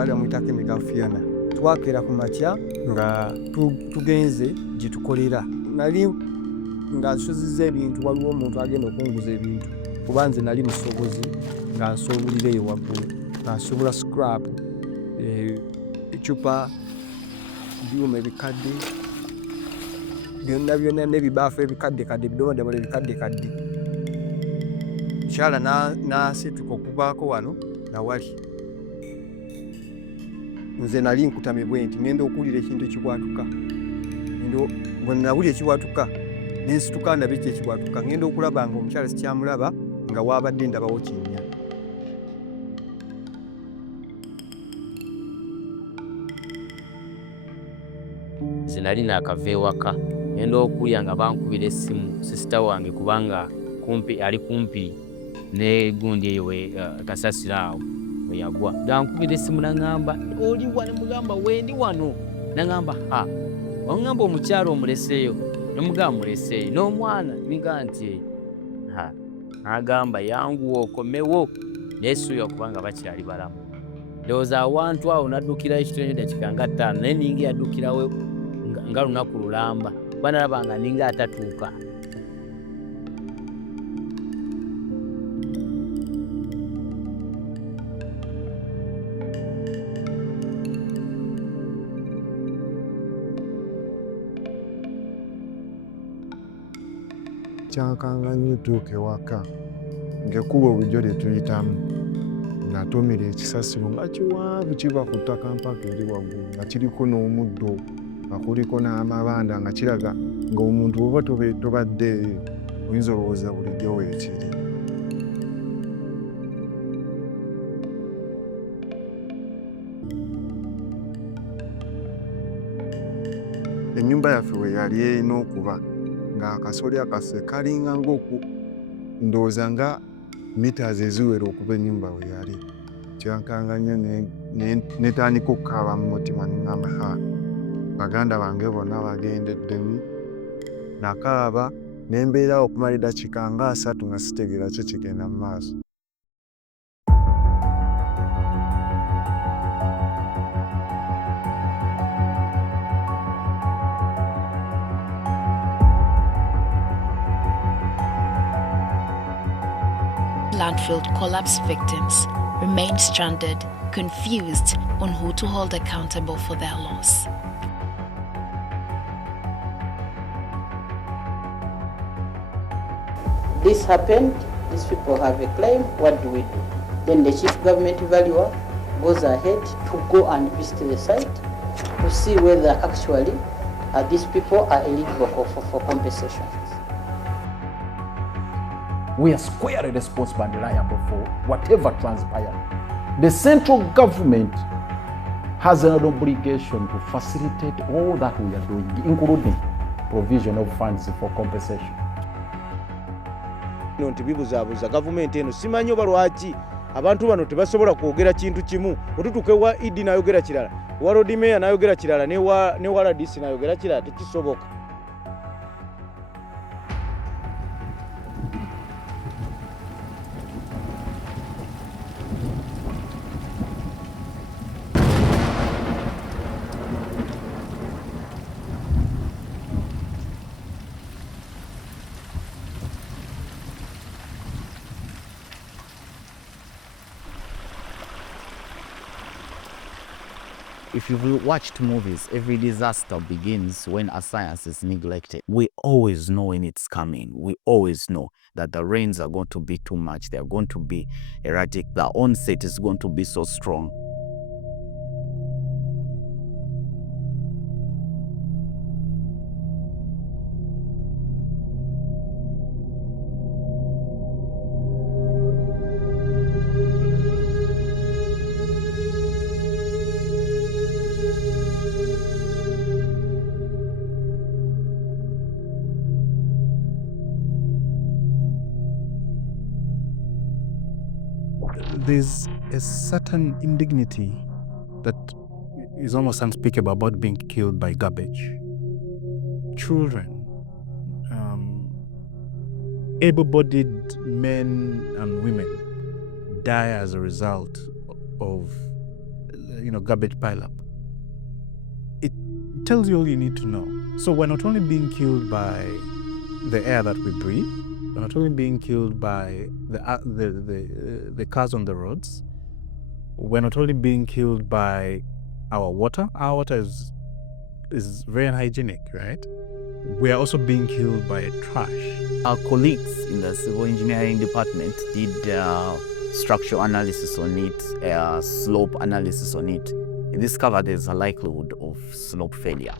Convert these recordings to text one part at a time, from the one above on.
bali bamuyitako emigafiana. Twakeera ku makya nga tugenze gye tukolera. Nali nga nsuzizza ebintu, waliwo omuntu agenda okunguza ebintu kuba nze nali musobozi nga nsoobulira eyo waggulu nga nsobola scrap, ecupa, byuma ebikadde byonna n'ebibaafu ebikaddekadde, ebidomodomola ebikaddekadde. Mukyala n'asituka okuvaako wano nawali. Nze nali nkutamye bwe nti ngenda okuwulira ekintu ekibwatuka. Bwe nawulira ekibwatuka ne nsituka ndabe ki ekibwatuka. Ngenda okulaba nga omukyala sikyamulaba nga waabadde ndabawo kinnya. Nze nali naakava ewaka ngenda okulya nga bankubira essimu sisita wange kubanga ali kumpi n'egundi eyo kasasiro awo we yagwa. Gankubira essimu naŋŋamba oli wano, mugamba wendi wano. Naŋŋamba waŋŋamba omukyala omuleseeyo, nomugamba muleseeyo n'omwana miga nti n'agamba yanguwa okomewo neesuuya kubanga bakyali balamu. Ndowooza awantu awo naddukirayo ekitono dakika nga 5 naye ninga yaddukirawo nga lunaku lulamba kuba nalaba nga ninga atatuuka. Kyankanga nnyo tuuka ewaka ng'ekkuba obulijjo lye tuyitamu natomera ekisasiro nga kiwanvu kiva ku ttaka mpaka eri waggulu nga kiriko n'omuddo nga kuliko n'amabanda nga kiraga ng'omuntu oba tobadde oyinza olowooza bulijjo weekiri. Ennyumba yaffe we yali erina okuba ng'akasolya kaffe kalinga ndowooza nga meters eziwera okuba ennyumba we yali. Kyankanga nnyo netandika okukaaba mu mutima neŋŋamba baganda bange bonna bagendeddemu. Nakaaba ne mbeerawo okumala eddakiika nga 3 nga sitegeera ki kigenda mu maaso. Landfill collapse victims remain stranded, confused on who to hold accountable for their loss. This happened, these people have a claim, what do? Then the chief government evaluator goes ahead to go and visit the site to see whether actually these people are eligible for compensations. We are squarely responsible and liable for whatever transpired. The central government has an obligation to facilitate all that we are doing, including provision of funds for compensation. Nti bibuzaabuza gavumenti eno simanyi oba lwaki abantu bano tebasobola kwogera kintu kimu. Otutuke wa Idi n'ayogera kirala, wa Road Mayor n'ayogera kirala, ne wa RDC n'ayogera kirala, tekisoboka. If you've watched movies, every disaster begins when a science is neglected. We always know when it's coming. We always know that the rains are going to be too much. They're going to be erratic. The onset is going to be so strong. There's a certain indignity that is almost unspeakable about being killed by garbage. Children, able-bodied men and women die as a result of garbage pileup. It tells you all you need to know. So we're not only being killed by the air that we breathe, we're not only being killed by the cars on the roads, we're not only being killed by our water. Our water is very unhygienic, right? We are also being killed by trash. Our colleagues in the civil engineering department did structural analysis on it, slope analysis on it. They discovered there's a likelihood of slope failure.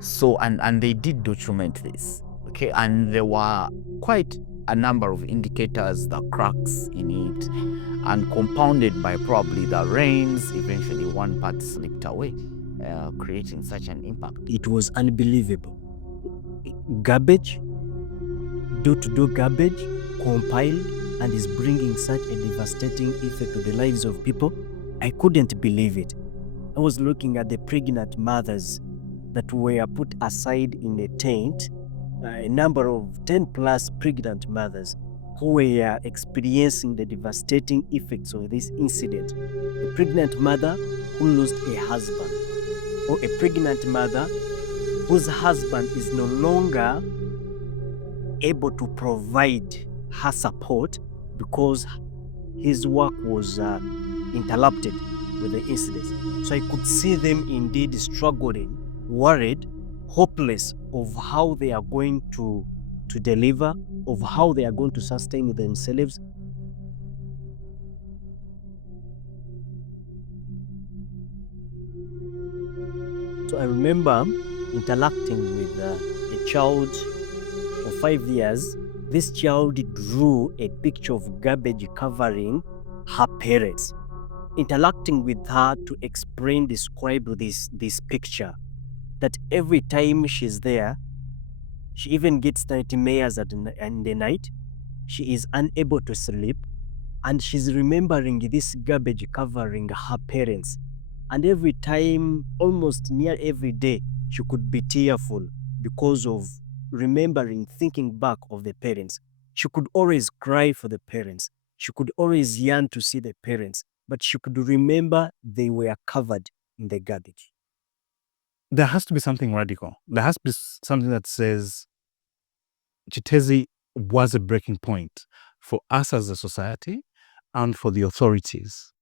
So, and they did document this, okay? And there were quite a number of indicators, the cracks in it, and compounded by probably the rains, eventually one part slipped away, creating such an impact. It was unbelievable. Garbage, door-to-door garbage, compiled, and is bringing such a devastating effect to the lives of people. I couldn't believe it. I was looking at the pregnant mothers that were put aside in a tent, a number of 10 plus pregnant mothers who were experiencing the devastating effects of this incident. A pregnant mother who lost a husband, or a pregnant mother whose husband is no longer able to provide her support because his work was interrupted with the incidents. So I could see them indeed struggling, worried, hopeless of how they are going to deliver, of how they are going to sustain themselves. So I remember interacting with a child of 5 years. This child drew a picture of garbage covering her parents, interacting with her to describe this picture, that every time she's there, she even gets nightmares in the night. She is unable to sleep, and she's remembering this garbage covering her parents. And every time, almost near every day, she could be tearful because of remembering, thinking back of the parents. She could always cry for the parents. She could always yearn to see the parents, but she could remember they were covered in the garbage. There has to be something radical. There has to be something that says Kiteezi was a breaking point for us as a society and for the authorities.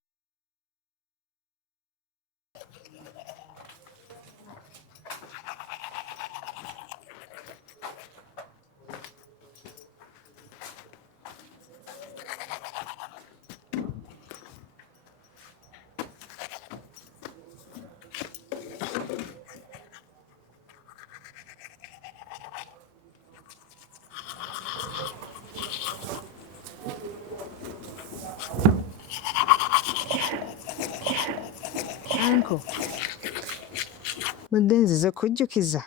Uncle, budde nzize kujjukiza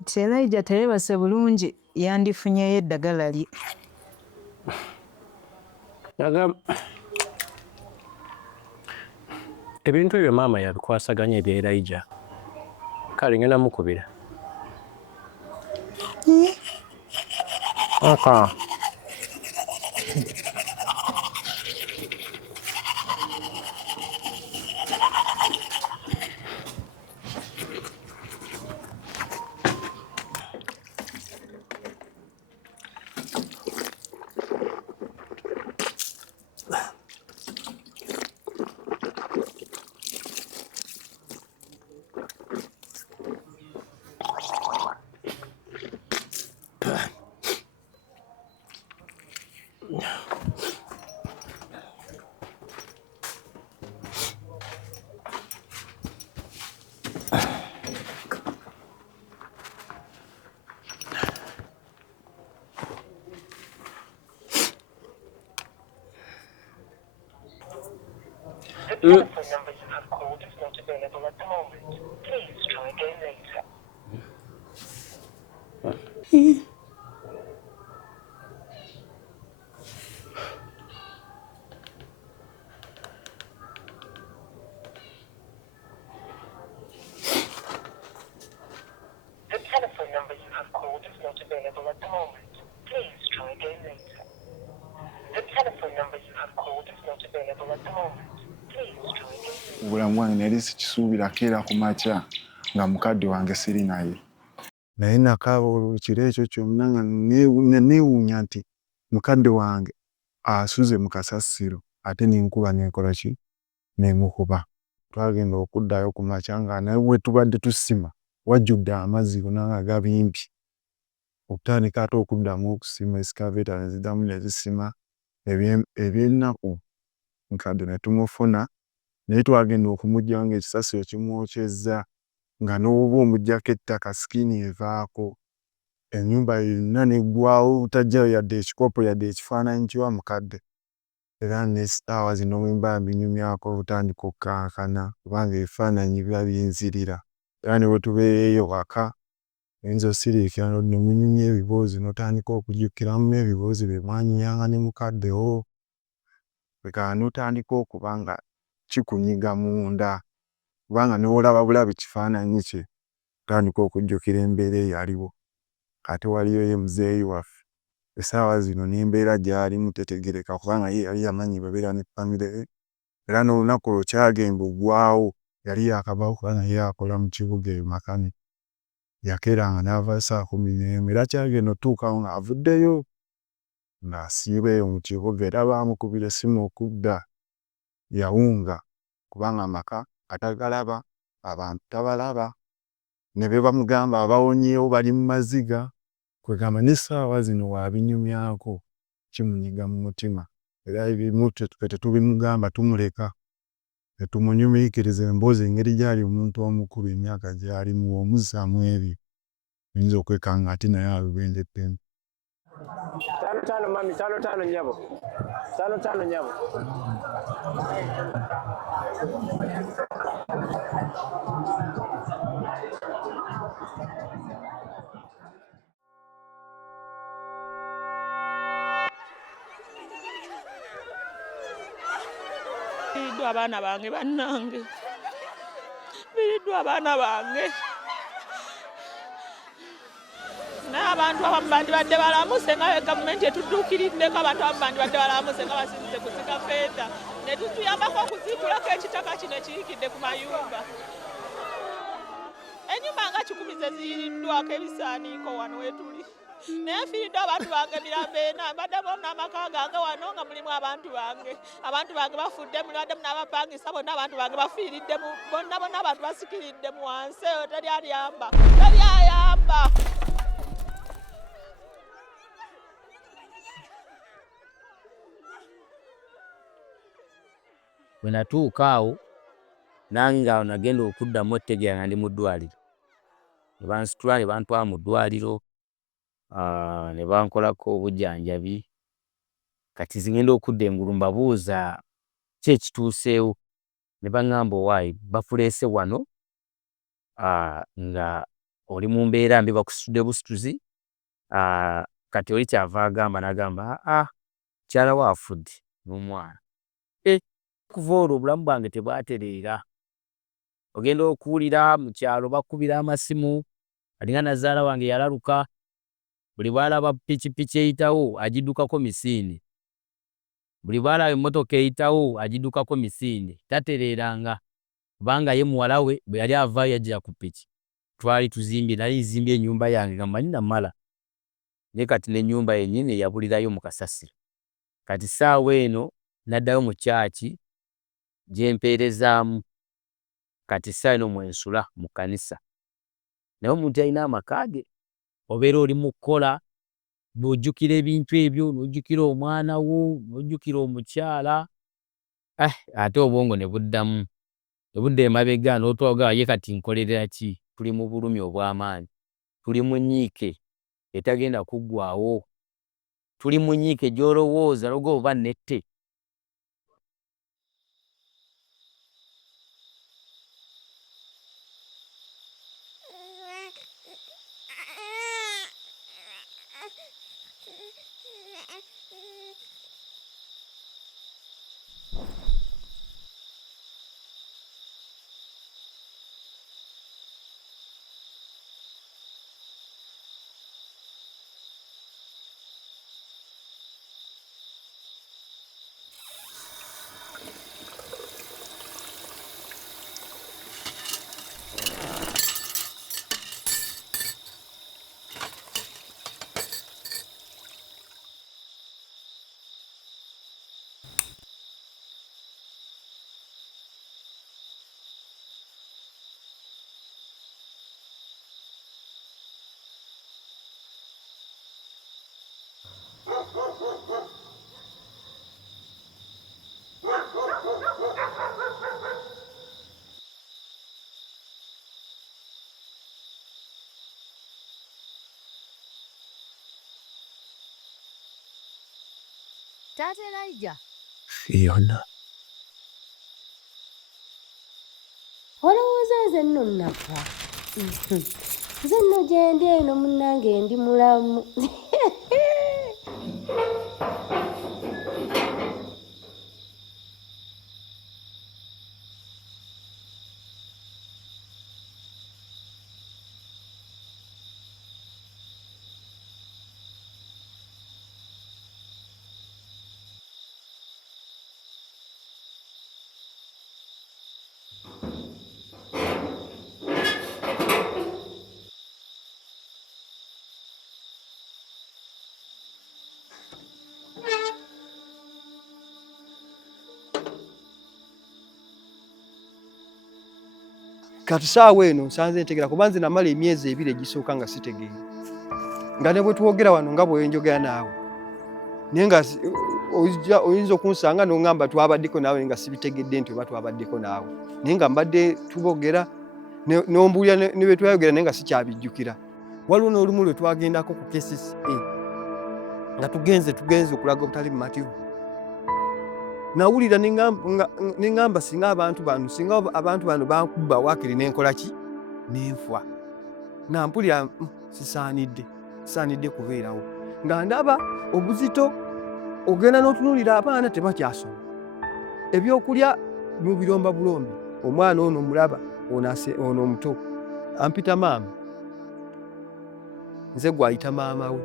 nti Elijah terebase bulungi yandifunyeyo eddagala lye. Ebintu ebyo maama yabikwasaganya ebya Elijah. Kale ngenda mukubira. Okay. The telephone number you have called is not available at the moment. Please try again later. The telephone number you have called is not available at the moment. Please try again later. The telephone number you have called is not available at the moment. Please try obulamu bwange nali sikisuubira keera ku makya nga mukadde wange siri naye. Naye nakaaba olukiro ekyo kyonna nga neewuunya nti mukadde wange asuze mu kasasiro ate nenkuba nenkola ki nemukuba. Twagenda okuddayo ku makya nga naye we tubadde tusima wajjudde amazzi gonna nga gabimpi. Okutandika ate okuddamu okusima esikaveeta ne ziddamu ne zisima eby'ennaku nkadde ne tumufuna naye twagenda okumuggyayo ng'ekisasiro kimwokyezza nga n'oba omuggyako ettaka sikiini evaako. Ennyumba yonna neggwawo obutaggyayo yadde ekikopo yadde ekifaananyi kiwa mukadde. Era n'essaawa zino bwe mba mbinyumyako butandika okkankana kubanga ebifaananyi biba binzirira. Era ne bwe tubeera eyo waka oyinza osiriikira ne munyumya ebiboozi n'otandika okujjukiramu ebiboozi bye mwanyumyanga ne mukadde wo. Leka n'otandika okuba nga kikunyiga munda kubanga n'olaba bulabi kifaananyi kye otandika okujjukira embeera eyaliwo. Ate waliyo ye muzeeyi waffe essaawa zino n'embeera gy'alimu tetegeereka kubanga ye yali yamanyi babeera ne famire ye era n'olunaku olwo kyagenda oggwawo yali yaakavaawo kubanga ye akola mu kibuga eyo Makane. Yakeeranga n'ava 11:00 era kyagenda otuukawo ng'avuddeyo ng'asiiba eyo mu kibuga era baamukubira essimu okudda yawunga kubanga amaka atagalaba, abantu tabalaba. Ne be bamugamba abawonyeewo bali mu maziga kwegamba n'essaawa zino waabinyumyako kimunyiga mu mutima. Era ebimu tetubimugamba tumuleka ne tumunyumiikiriza emboozi engeri gy'ali omuntu omukulu emyaka gy'alimu omuzzaamu ebyo oyinza okwekanga ate naye alubendeddemu. 5 mami 5 nyabo 5 nyabo. Biriddwa abaana bange bannange, biriddwa abaana bange. Naye abantu abamu bandibadde balamuse nga gavumenti etudduukiriddeko, abantu abamu bandibadde balamuse nga basinze kuziga feeta ne tutuyambako okuziikulako ekitaka kino ekiyikidde ku mayumba. Ennyumba nga 10 ze ziiriddwako ebisaaniiko wano wetuli. Naye fiiridde abantu bange mirambo ena, mbadde bonna amaka gange wano nga mulimu abantu bange. Abantu bange bafudde, mulibadde n'abapangisa bonna abantu bange bafiiridde, bonna abantu basikiridde mu wansi eyo, teri ayamba. Bwe natuuka awo nange ng'awo nagenda okuddamu otegeera nga ndi mu ddwaliro. Ne bansitula ne bantwala mu ddwaliro ne bankolako obujjanjabi. Kati nze ngenda okudda engulu mbabuuza ki ekituuseewo. Ne baŋŋamba owaayi bakuleese wano nga oli mu mbeera mbi, bakusitudde busituzi. Kati oli kyava agamba n'agamba mukyala wo afudde n'omwana. Kuva olwo obulamu bwange tebwatereera. Ogenda okuwulira mu kyalo bakubira amasimu, alinga nazaala wange yalaluka, buli bw'alaba pikipiki eyitawo agiddukako misinde, buli bw'alaba emmotoka eyitawo agiddukako misinde. Tatereeranga kubanga ye muwala we bwe yali avaayo yajjira ku piki. Twali tuzimbye, nali nzimbye ennyumba yange nga mmanyi namala, naye kati n'ennyumba yennyini yabulirayo mu kasasiro. Kati ssaawa eno naddayo mu kyaki gye mpeerezaamu. Kati ssaawa eno mwensula mu kkanisa. Naye omuntu alina amaka ge obeera oli mu kkola, n'ojjukira ebintu ebyo, n'ojjukira omwana wo, n'ojjukira omukyala, ate obwongo ne buddamu, ne budda emabega n'otwogera ye kati nkolerera ki? Tuli mu bulumi obw'amaanyi, tuli mu nnyiike etagenda kuggwaawo, tuli mu nnyiike gy'olowooza lwoga oba nnette. Tate Elijah. Fiona. Olowooza nze nno nnafa. Nze nno gye ndi eno munnange ndi mulamu. Kati saawa eno nsanze ntegera kuba nze namala emyezi 2 egisooka nga sitegeera. Nga ne bwe twogera wano nga bwe njogera naawe. Naye nga oyinza okunsanga n'oŋŋamba twabaddeko naawe nga sibitegedde nti oba twabaddeko naawe. Naye nga mbadde tubogera n'ombuulira ne bwe twayogera naye nga sikyabijjukira. Waliwo n'olumu lwe twagendako ku KCCA nga tugenze okulaga obutali bumativu. Nawulira neŋŋamba singa abantu bano bankuba waakiri n'enkola ki n'enfa. Nga mpulira sisaanidde kubeerawo. Nga ndaba obuzito ogenda n'otunuulira abaana tebakyasoma. Ebyokulya mubiromba bulombi. Omwana ono mulaba ono omuto ampita maama. Nze gw'ayita maama we.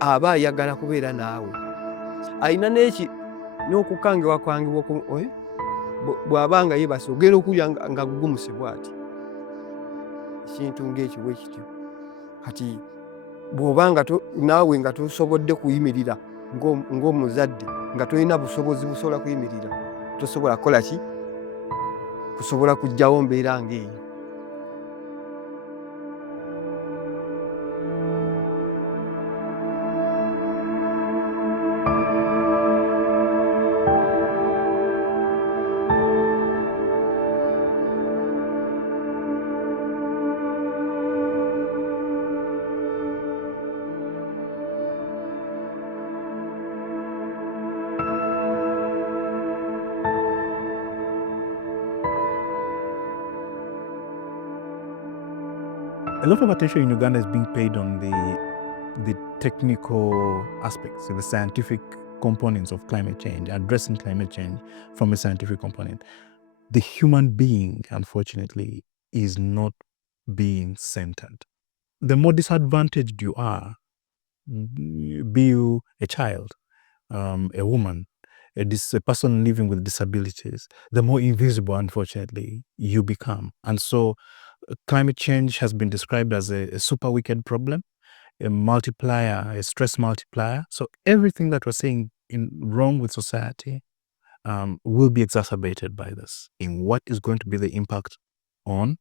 Aba ayagala kubeera naawe. Ayina n'okukangibwa kwangibwa bw'aba nga yeebase ogenda okulya nga gugumuse bw'ati. Ekintu ng'ekyo bwe kityo. Kati bw'oba nga naawe nga tosobodde kuyimirira ng'omuzadde nga tolina busobozi busobola kuyimirira, tosobola kukola ki? Kusobola kuggyawo mbeera ng'eyo. A lot of attention in Uganda is being paid on the technical aspects, the scientific components of climate change, addressing climate change from a scientific component. The human being, unfortunately, is not being centered. The more disadvantaged you are, be you a child, a woman, a person living with disabilities, the more invisible, unfortunately, you become. And so climate change has been described as a super wicked problem, a multiplier, a stress multiplier. So everything that we're saying wrong with society will be exacerbated by this. In what is going to be the impact on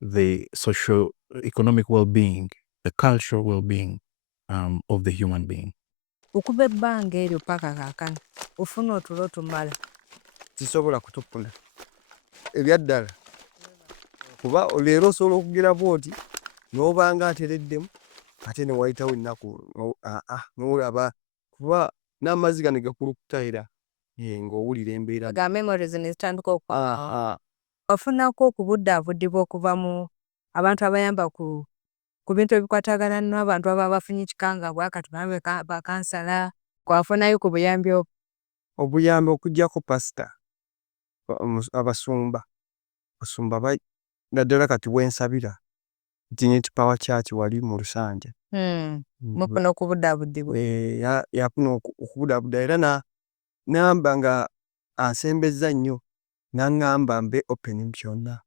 the socio-economic well-being, the cultural well-being of the human being. Okuba ebbanga eryo paka kaakano ofuna otulo tumala. Tisobola kutufuna. Ebyaddala. Kuba leero osobola okugira bw'oti n'obanga atereddemu ate ne wayitawo ennaku n'olaba kuba n'amazzi gano gakulukuta era ng'owulira embeera. Ga memories ne zitandika okufa. Ofunako okubuddaabudibwa okuva mu abantu abayamba ku bintu ebikwatagana n'abantu ababa bafunye ekikangabwa kati bakansala kwafunayo ku buyambi obwo. Obuyambi okuggyako pasita abasumba naddala kati bwensabira Unity Power Church wali mu Lusanja. Mufuna okubuddaabudibwa. Yafuna okubuddaabudda era n'amba nga ansembezza nnyo n'aŋŋamba mbe open byonna.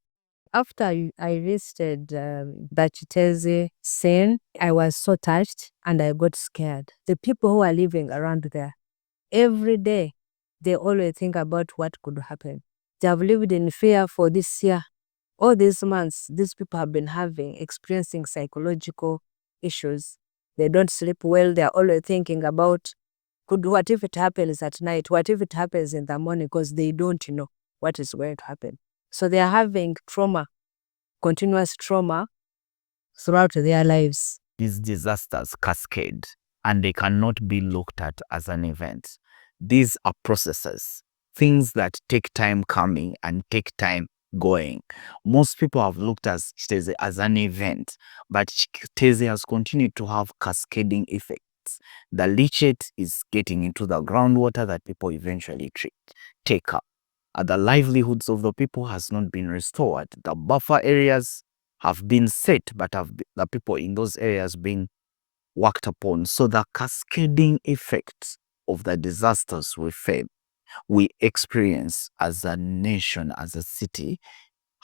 After I visited the Kiteezi scene, I was so touched and I got scared. The people who are living around there, every day, they always think about what could happen. They have lived in fear for this year. All these months, these people have been experiencing psychological issues. They don't sleep well. They are always thinking about What if it happens at night? What if it happens in the morning? Because they don't know what is going to happen. So they are having trauma, continuous trauma throughout their lives. These disasters cascade and they cannot be looked at as an event. These are processes, things that take time coming and take time going. Most people have looked at Kiteezi as an event, but Kiteezi has continued to have cascading effects. The leachate is getting into the groundwater that people eventually take up. The livelihoods of the people has not been restored. The buffer areas have been set, but the people in those areas being worked upon. So the cascading effects of the disasters we experience as a nation, as a city,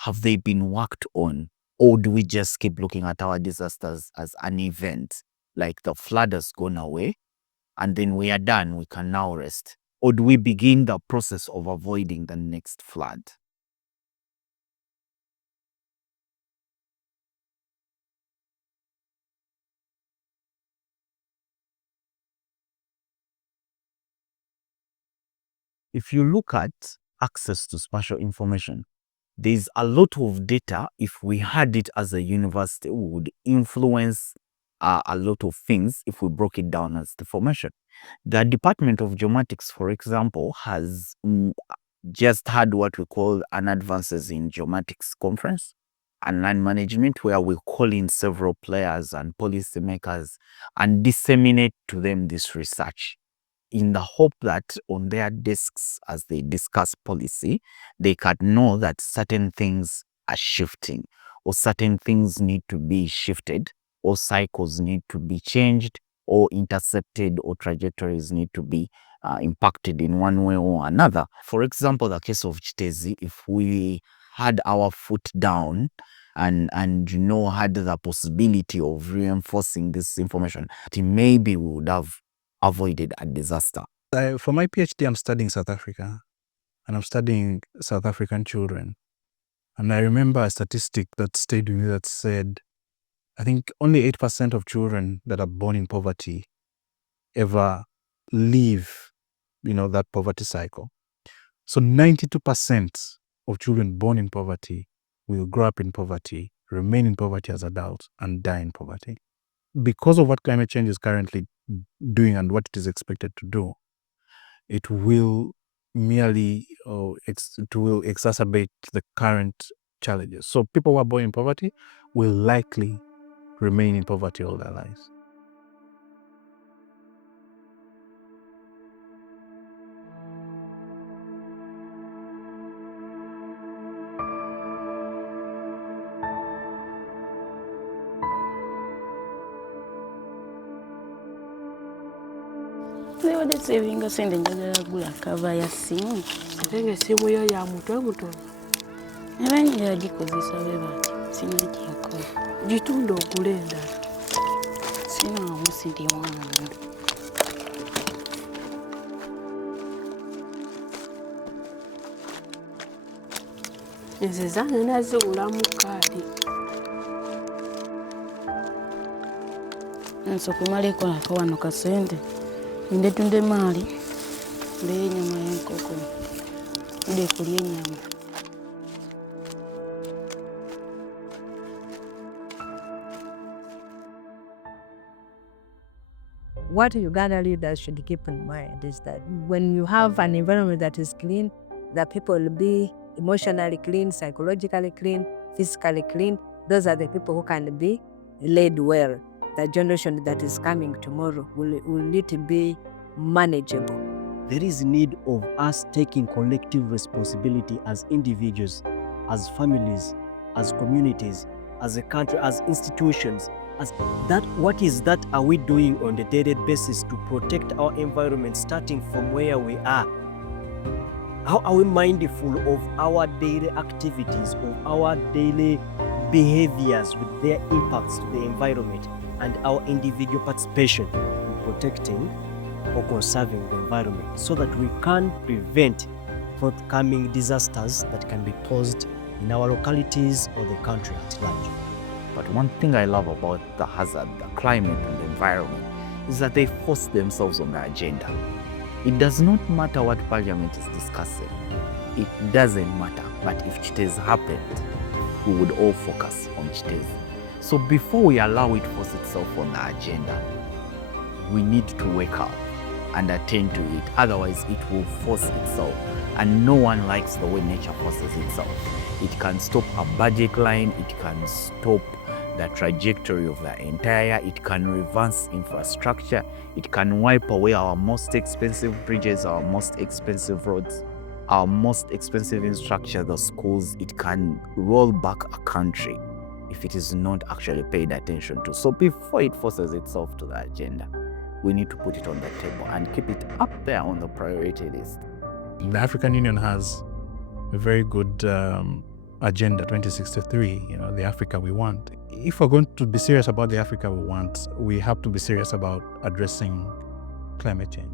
have they been worked on? Or do we just keep looking at our disasters as an event? Like the flood has gone away and then we are done, we can now rest. Or do we begin the process of avoiding the next flood? If you look at access to spatial information, there's a lot of data. If we had it as a university, we would influence a lot of things if we broke it down as information. The Department of Geomatics, for example, has just had what we call an Advances in Geomatics conference and land management, where we call in several players and policymakers and disseminate to them this research, in the hope that on their desks, as they discuss policy, they can know that certain things are shifting, or certain things need to be shifted, or cycles need to be changed, or intercepted, or trajectories need to be impacted in one way or another. For example, the case of Kiteezi, if we had our foot down and had the possibility of reinforcing this information, maybe we would have avoided a disaster. For my PhD, I'm studying South Africa, and I'm studying South African children. And I remember a statistic that stayed with me that said, I think only 8% of children that are born in poverty ever leave, that poverty cycle. So 92% of children born in poverty will grow up in poverty, remain in poverty as adults, and die in poverty. Because of what climate change is currently doing and what it is expected to do, it will exacerbate the current challenges. So people who are born in poverty will likely remain in poverty all their lives. Wadde sevinga sente njagala gula kava ya simu. Ate ng'essimu yo ya mutwe mutono. Era njagala gikozesa bwe bati sina gyeko. Gitunda ogule endala. Sina wamu sindi mwana. Nze zange nazigula mu kaadi. Nsokumala ekolako wano kasente. Ndetunde mali, mbe nyama y'enkoko, nde kulya ennyama. What Uganda leaders should keep in mind is that when you have an environment that is clean, the people will be emotionally clean, psychologically clean, physically clean. Those are the people who can be led well. The generation that is coming tomorrow will need to be manageable. There is need of us taking collective responsibility as individuals, as families, as communities, as a country, as institutions. As that, what is that are we doing on a daily basis to protect our environment, starting from where we are? How are we mindful of our daily activities, of our daily behaviors with their impacts to the environment, and our individual participation in protecting or conserving the environment, so that we can prevent forthcoming disasters that can be caused in our localities or the country at large. But one thing I love about the hazard, the climate and the environment, is that they force themselves on the agenda. It does not matter what Parliament is discussing. It doesn't matter. But if Kiteezi happened, we would all focus on Kiteezi. So before we allow it force itself on the agenda, we need to wake up and attend to it. Otherwise, it will force itself. And no one likes the way nature forces itself. It can stop a budget line. It can stop the trajectory of the entire. It can reverse infrastructure. It can wipe away our most expensive bridges, our most expensive roads, our most expensive infrastructure, the schools. It can roll back a country if it is not actually paid attention to. So before it forces itself to the agenda, we need to put it on the table and keep it up there on the priority list. The African Union has a very good agenda 2063, the Africa we want. If we're going to be serious about the Africa we want, we have to be serious about addressing climate change.